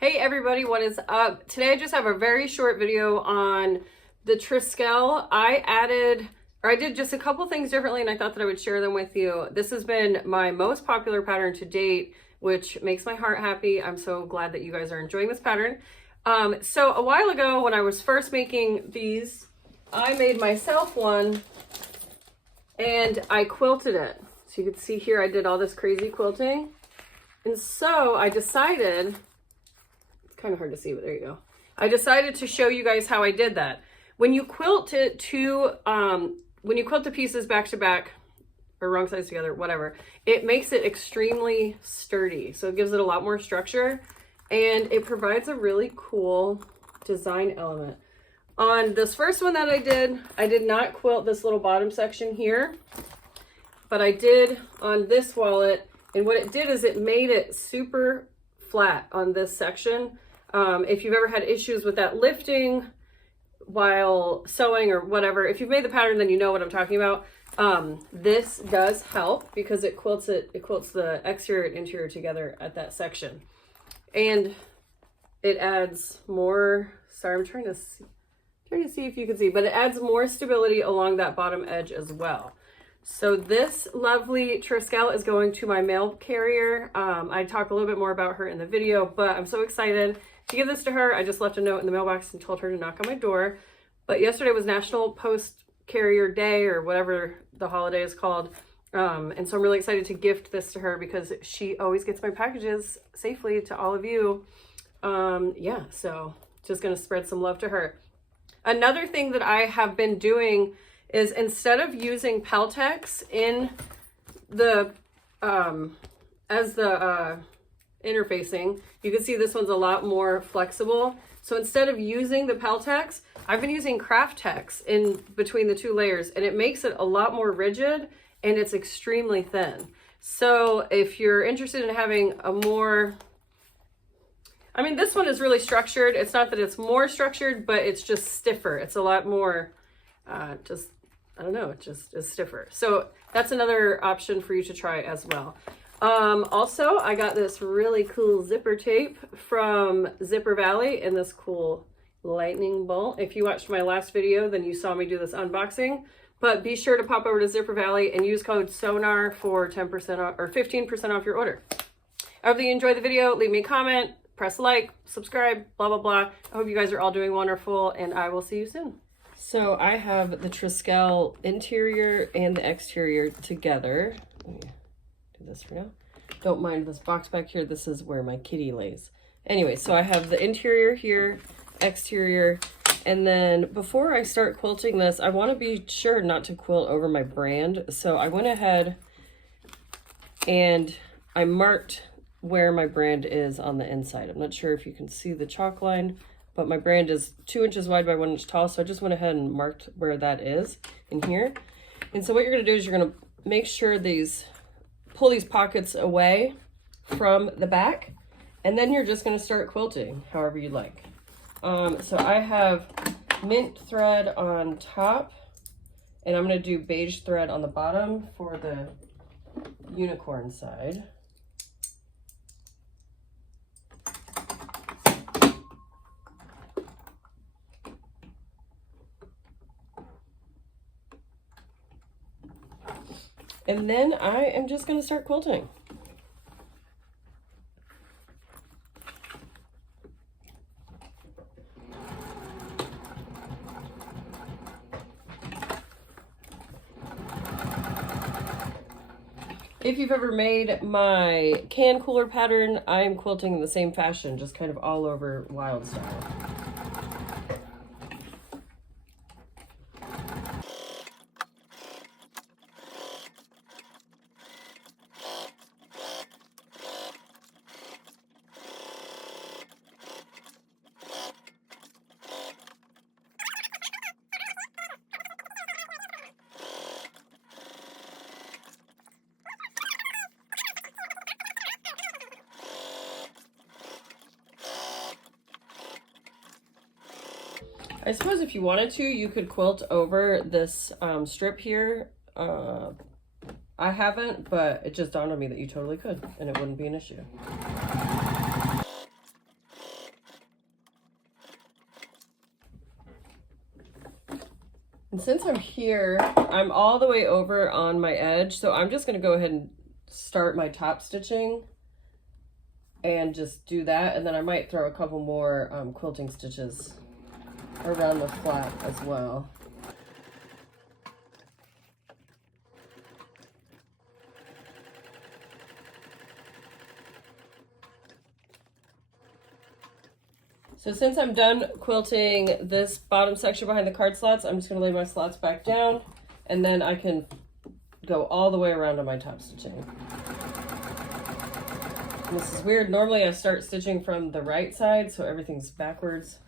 Hey everybody, what is up? Today I just have a very short video on the Triskele. I did just a couple things differently and I thought that I would share them with you. This has been my most popular pattern to date, which makes my heart happy. I'm so glad that you guys are enjoying this pattern. So a while ago when I was first making these, I made myself one and I quilted it. So you can see here I did all this crazy quilting. And so I decided, kind of hard to see, but there you go. I decided to show you guys how I did that. When you quilt it when you quilt the pieces back to back or wrong sides together, whatever, it makes it extremely sturdy. So it gives it a lot more structure and it provides a really cool design element. On this first one that I did not quilt this little bottom section here, but I did on this wallet. And what it did is it made it super flat on this section. If you've ever had issues with that lifting while sewing or whatever, if you've made the pattern, then you know what I'm talking about. This does help because it quilts the exterior and interior together at that section. And it adds more, sorry, I'm trying to see if you can see, but it adds more stability along that bottom edge as well. So this lovely Triskele is going to my mail carrier. I talk a little bit more about her in the video, but I'm so excited to give this to her. I just left a note in the mailbox and told her to knock on my door. But yesterday was National Post Carrier Day or whatever the holiday is called. And so I'm really excited to gift this to her because she always gets my packages safely to all of you. Yeah, so just going to spread some love to her. Another thing that I have been doing is instead of using Peltex in the, as the interfacing, you can see this one's a lot more flexible. So instead of using the Peltex, I've been using Craftex in between the two layers and it makes it a lot more rigid and it's extremely thin. So if you're interested in having a more, I mean, this one is really structured. It's not that it's more structured, but it's just stiffer. It's a lot more, I don't know, it just is stiffer. So that's another option for you to try as well. Also, I got this really cool zipper tape from Zipper Valley in this cool lightning bolt. If you watched my last video, then you saw me do this unboxing, but be sure to pop over to Zipper Valley and use code SewGnar for 10% off or 15% off your order. I hope that you enjoyed the video. Leave me a comment, press like, subscribe, blah, blah, blah. I hope you guys are all doing wonderful and I will see you soon. So I have the Triskele interior and the exterior together. Let me do this for now. Don't mind this box back here. This is where my kitty lays. Anyway, so I have the interior here, exterior, and then before I start quilting this, I want to be sure not to quilt over my brand. So I went ahead and I marked where my brand is on the inside. I'm not sure if you can see the chalk line, but my brand is 2 inches wide by 1 inch tall. So I just went ahead and marked where that is in here. And so what you're going to do is you're going to make sure pull these pockets away from the back, and then you're just going to start quilting however you like. So I have mint thread on top, and I'm going to do beige thread on the bottom for the unicorn side. And then I am just going to start quilting. If you've ever made my can cooler pattern, I am quilting in the same fashion, just kind of all over wild style. I suppose if you wanted to, you could quilt over this strip here. I haven't, but it just dawned on me that you totally could, and it wouldn't be an issue. And since I'm here, I'm all the way over on my edge, so I'm just going to go ahead and start my top stitching and just do that, and then I might throw a couple more quilting stitches around the flap as well. So since I'm done quilting this bottom section behind the card slots, I'm just going to lay my slots back down, and then I can go all the way around on my top stitching. And this is weird. Normally I start stitching from the right side, so everything's backwards.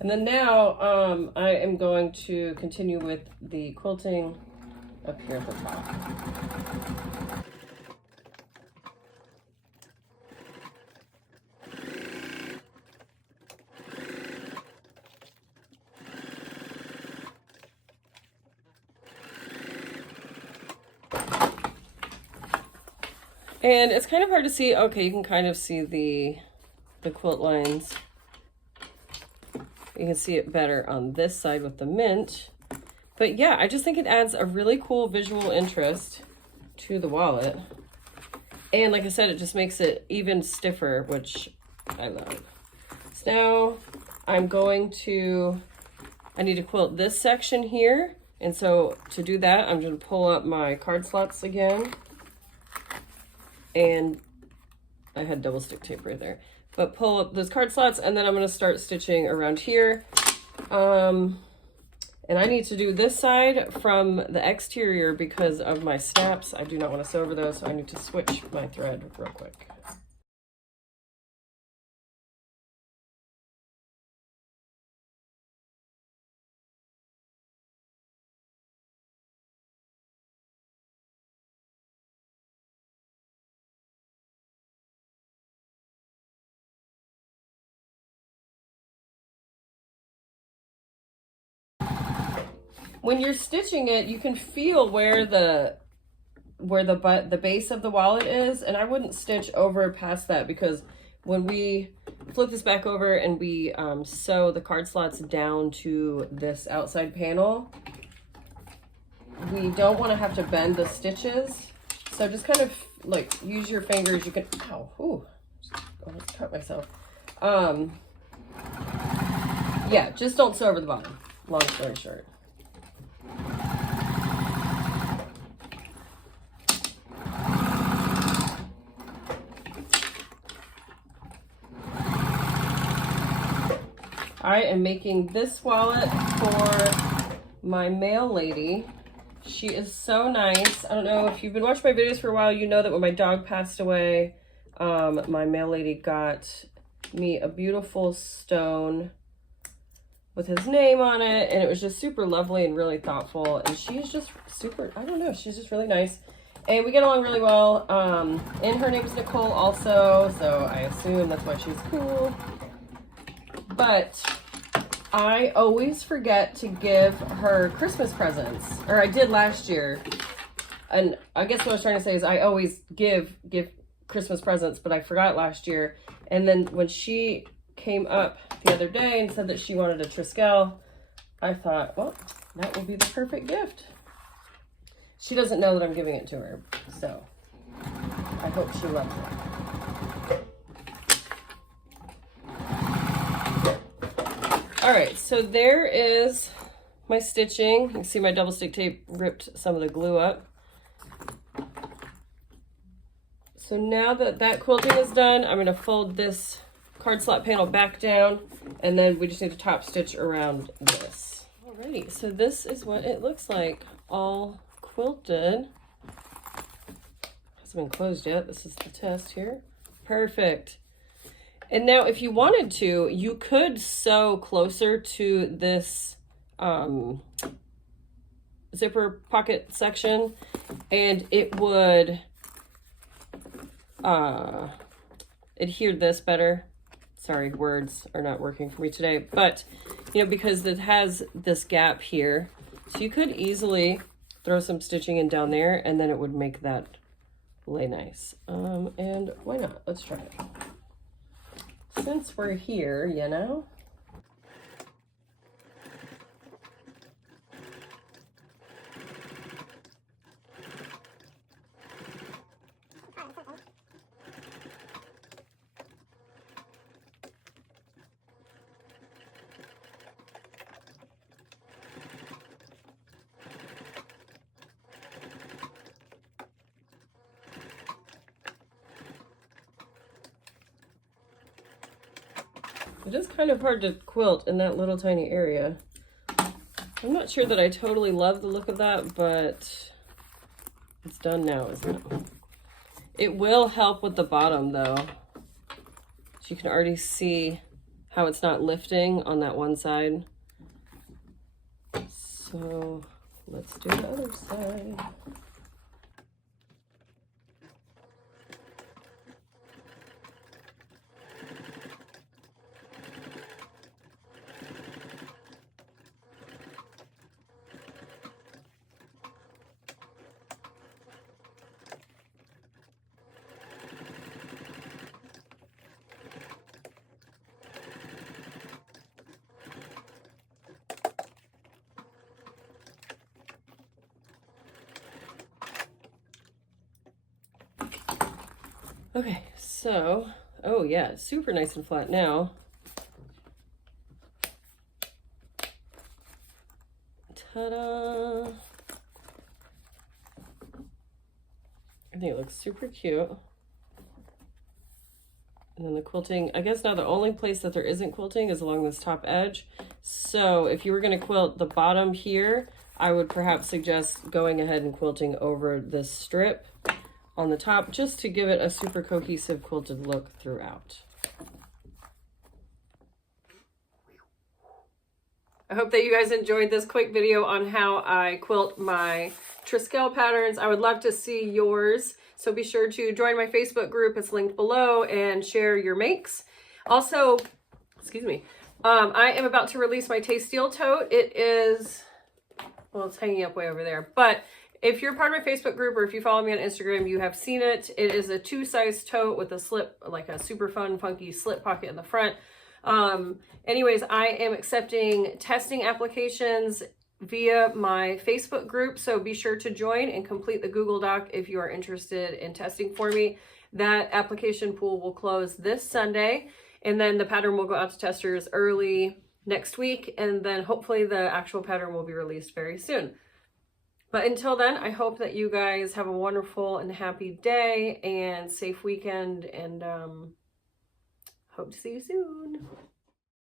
And then now I am going to continue with the quilting up here at the top. And it's kind of hard to see. Okay, you can kind of see the quilt lines. You can see it better on this side with the mint. But yeah, I just think it adds a really cool visual interest to the wallet. And like I said, it just makes it even stiffer, which I love. So now I'm going to, I need to quilt this section here. And so to do that, I'm going to pull up my card slots again. And I had double stick tape right there. But pull up those card slots, and then I'm going to start stitching around here. And I need to do this side from the exterior because of my snaps. I do not want to sew over those, so I need to switch my thread real quick. When you're stitching it, you can feel where the base of the wallet is, and I wouldn't stitch over past that because when we flip this back over and we sew the card slots down to this outside panel, we don't want to have to bend the stitches. So just kind of like use your fingers. You can, ow, ooh, I almost cut myself. Yeah, just don't sew over the bottom, long story short. I am making this wallet for my mail lady. She is so nice. I don't know if you've been watching my videos for a while, you know that when my dog passed away, my mail lady got me a beautiful stone with his name on it, and it was just super lovely and really thoughtful. And she's just super, I don't know, she's just really nice. And we get along really well. And her name is Nicole also, so I assume that's why she's cool. But I always forget to give her Christmas presents, or I did last year. And I guess what I was trying to say is I always give Christmas presents, but I forgot last year. And then when she came up the other day and said that she wanted a Triskele, I thought, well, that will be the perfect gift. She doesn't know that I'm giving it to her, so I hope she loves it. All right, so there is my stitching. You can see my double stick tape ripped some of the glue up. So now that that quilting is done, I'm gonna fold this card slot panel back down, and then we just need to top stitch around this. Alrighty, so this is what it looks like, all quilted. Hasn't been closed yet. This is the test here. Perfect. And now if you wanted to, you could sew closer to this zipper pocket section, and it would adhere this better. Sorry, words are not working for me today. But, you know, because it has this gap here, so you could easily throw some stitching in down there, and then it would make that lay nice. And why not? Let's try it. Since we're here, you know. It is kind of hard to quilt in that little tiny area. I'm not sure that I totally love the look of that, but it's done now, isn't it? It will help with the bottom though. So you can already see how it's not lifting on that one side. So let's do the other side. Okay, so, oh yeah, super nice and flat now. Ta-da! I think it looks super cute. And then the quilting, I guess now the only place that there isn't quilting is along this top edge. So if you were going to quilt the bottom here, I would perhaps suggest going ahead and quilting over this strip on the top, just to give it a super cohesive quilted look throughout. I hope that you guys enjoyed this quick video on how I quilt my Triskele patterns. I would love to see yours, so be sure to join my Facebook group. It's linked below, and share your makes. Also, excuse me, I am about to release my Tay Steel tote. It is, well, it's hanging up way over there, but if you're part of my Facebook group or if you follow me on Instagram, you have seen it. It is a 2-size tote with a slip, like a super fun, funky slip pocket in the front. Anyways, I am accepting testing applications via my Facebook group, so be sure to join and complete the Google Doc if you are interested in testing for me. That application pool will close this Sunday, and then the pattern will go out to testers early next week, and then hopefully the actual pattern will be released very soon. But until then, I hope that you guys have a wonderful and happy day and safe weekend, and hope to see you soon.